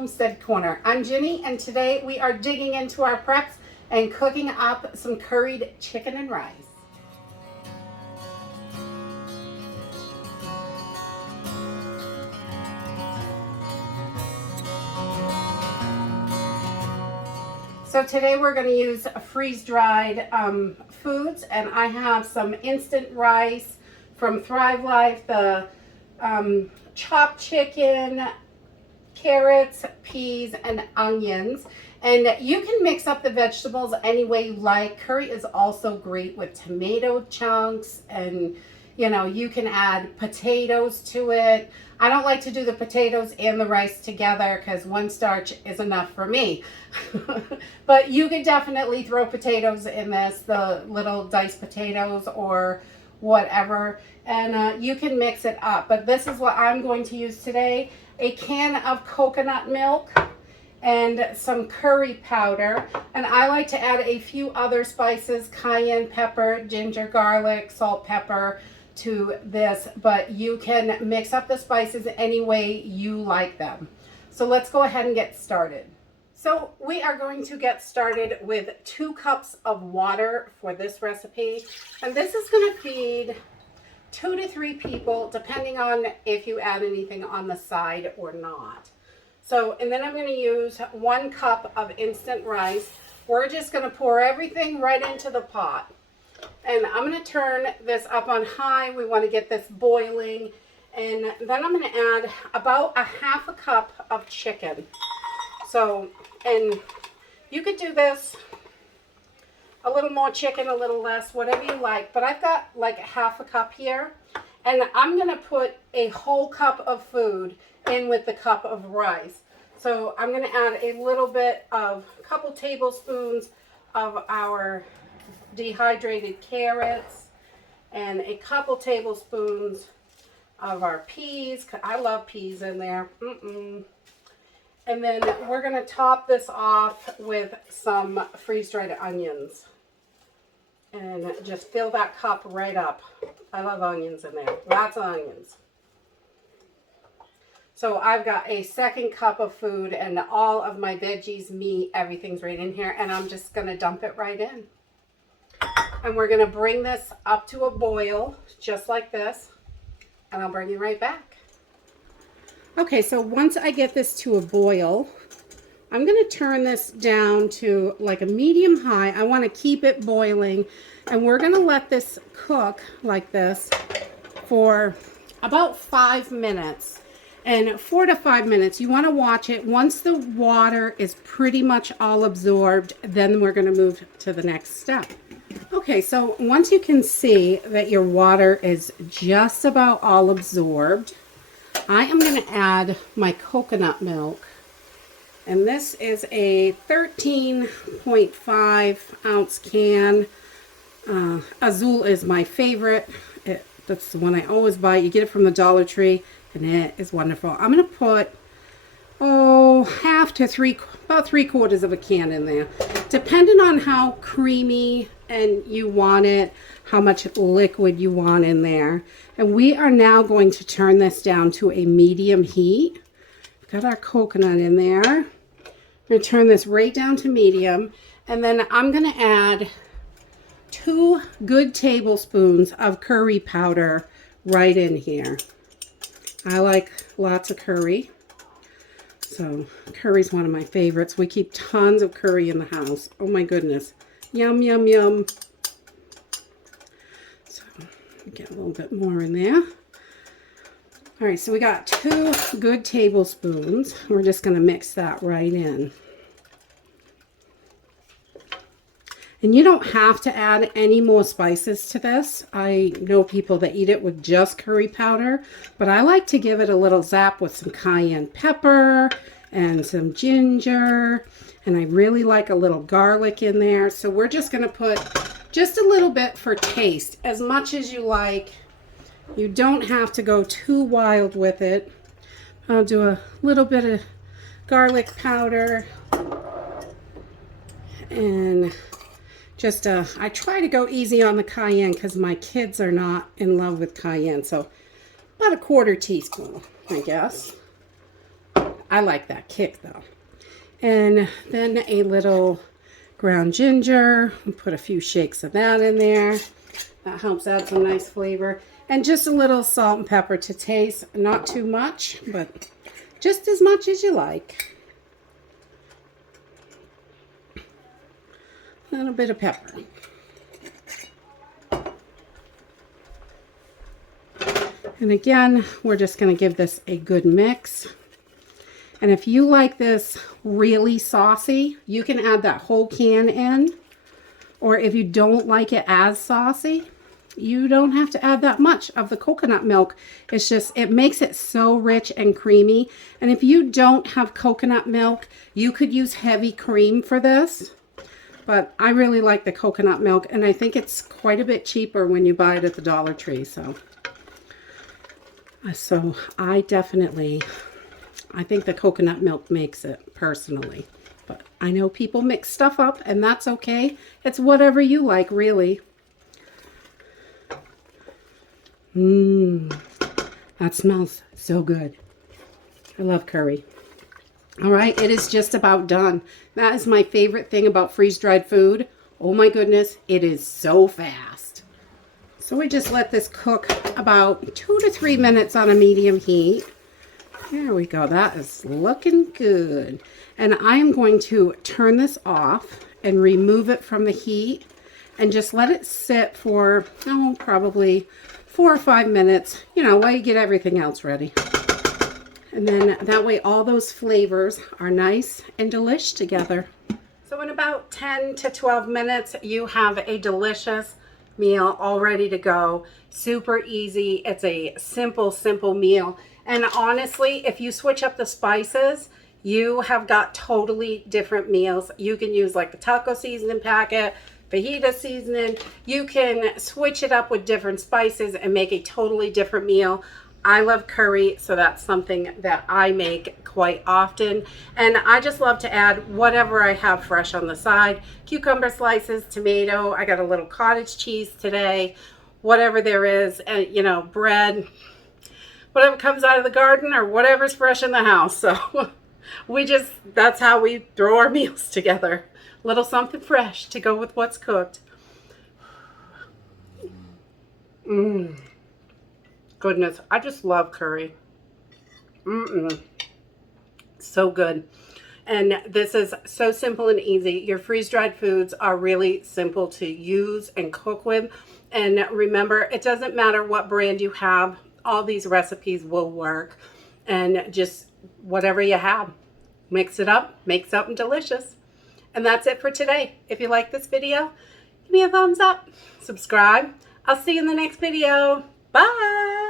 Homestead Corner. I'm Ginny, and today we are digging into our preps and cooking up some curried chicken and rice. So today we're going to use freeze-dried foods, and I have some instant rice from Thrive Life, the chopped chicken, carrots, peas, and onions. And you can mix up the vegetables any way you like. Curry is also great with tomato chunks, and you can add potatoes to it. I don't like to do the potatoes and the rice together because one starch is enough for me. But you can definitely throw potatoes in this, the little diced potatoes or whatever, and you can mix it up. But this is what I'm going to use today: a can of coconut milk and some curry powder. And I like to add a few other spices: cayenne pepper, ginger, garlic, salt, pepper to this, but you can mix up the spices any way you like them. So let's go ahead and get started. So we are going to get started with 2 cups of water for this recipe, and this is going to feed 2 to 3 people, depending on if you add anything on the side or not. So, and then I'm going to use 1 cup of instant rice. We're just going to pour everything right into the pot. And I'm going to turn this up on high. We want to get this boiling. And then I'm going to add about a half a cup of chicken. So, and you could do this a little more chicken, a little less, whatever you like. But I've got like a half a cup here. And I'm going to put a whole cup of food in with the cup of rice. So I'm going to add a little bit of, a couple tablespoons of our dehydrated carrots and a couple tablespoons of our peas. I love peas in there. And then we're going to top this off with some freeze-dried onions and just fill that cup right up. I love onions in there. Lots of onions. So I've got a 2nd cup of food, and all of my veggies, meat, everything's right in here, and I'm just going to dump it right in. And we're going to bring this up to a boil, just like this, and I'll bring you right back. Okay, so once I get this to a boil, I'm going to turn this down to like a medium high. I want to keep it boiling, and we're going to let this cook like this for about 5 minutes. And 4 to 5 minutes, you want to watch it. Once the water is pretty much all absorbed, then we're going to move to the next step. Okay, so once you can see that your water is just about all absorbed, I am going to add my coconut milk. And this is a 13.5 ounce can. Azul is my favorite. That's the one I always buy. You get it from the Dollar Tree, and it is wonderful. I'm going to put, about 3/4 of a can in there. Depending on how creamy and you want it, how much liquid you want in there. And we are now going to turn this down to a medium heat. We've got our coconut in there. I'm going to turn this right down to medium. And then I'm going to add 2 good tablespoons of curry powder right in here. I like lots of curry. So curry's one of my favorites. We keep tons of curry in the house. Oh my goodness. Yum, yum, yum. So get a little bit more in there. All right, so we got 2 good tablespoons. We're just going to mix that right in. And you don't have to add any more spices to this. I know people that eat it with just curry powder, but I like to give it a little zap with some cayenne pepper and some ginger, and I really like a little garlic in there. So we're just going to put just a little bit for taste, as much as you like. You don't have to go too wild with it. I'll do a little bit of garlic powder, and just I try to go easy on the cayenne because my kids are not in love with cayenne. So about a 1/4 teaspoon, I guess. I like that kick though. And then a little ground ginger. We'll put a few shakes of that in there. That helps add some nice flavor. And just a little salt and pepper to taste. Not too much, but just as much as you like. A little bit of pepper. And again, we're just going to give this a good mix. And if you like this really saucy, you can add that whole can in. Or if you don't like it as saucy, you don't have to add that much of the coconut milk. It's just, it makes it so rich and creamy. And if you don't have coconut milk, you could use heavy cream for this. But I really like the coconut milk, and I think it's quite a bit cheaper when you buy it at the Dollar Tree. So I think the coconut milk makes it personally. But I know people mix stuff up, and that's okay. It's whatever you like, really. That smells so good. I love curry. All right, it is just about done. That is my favorite thing about freeze-dried food. Oh my goodness, it is so fast. So we just let this cook about 2 to 3 minutes on a medium heat. There we go. That is looking good. And I am going to turn this off and remove it from the heat and just let it sit for, probably 4 or 5 minutes, while you get everything else ready. And then that way all those flavors are nice and delish together. So in about 10 to 12 minutes, you have a delicious meal all ready to go. Super easy. It's a simple meal. And honestly, if you switch up the spices, you have got totally different meals. You can use like the taco seasoning packet, fajita seasoning. You can switch it up with different spices and make a totally different meal. I love curry, so that's something that I make quite often. And I just love to add whatever I have fresh on the side. Cucumber slices, tomato, I got a little cottage cheese today, whatever there is, and bread, whatever comes out of the garden or whatever's fresh in the house. So that's how we throw our meals together. A little something fresh to go with what's cooked. Goodness, I just love curry. So good. And this is so simple and easy. Your freeze-dried foods are really simple to use and cook with. And remember, it doesn't matter what brand you have. All these recipes will work. And just whatever you have, mix it up, make something delicious. And that's it for today. If you like this video, give me a thumbs up, subscribe. I'll see you in the next video. Bye.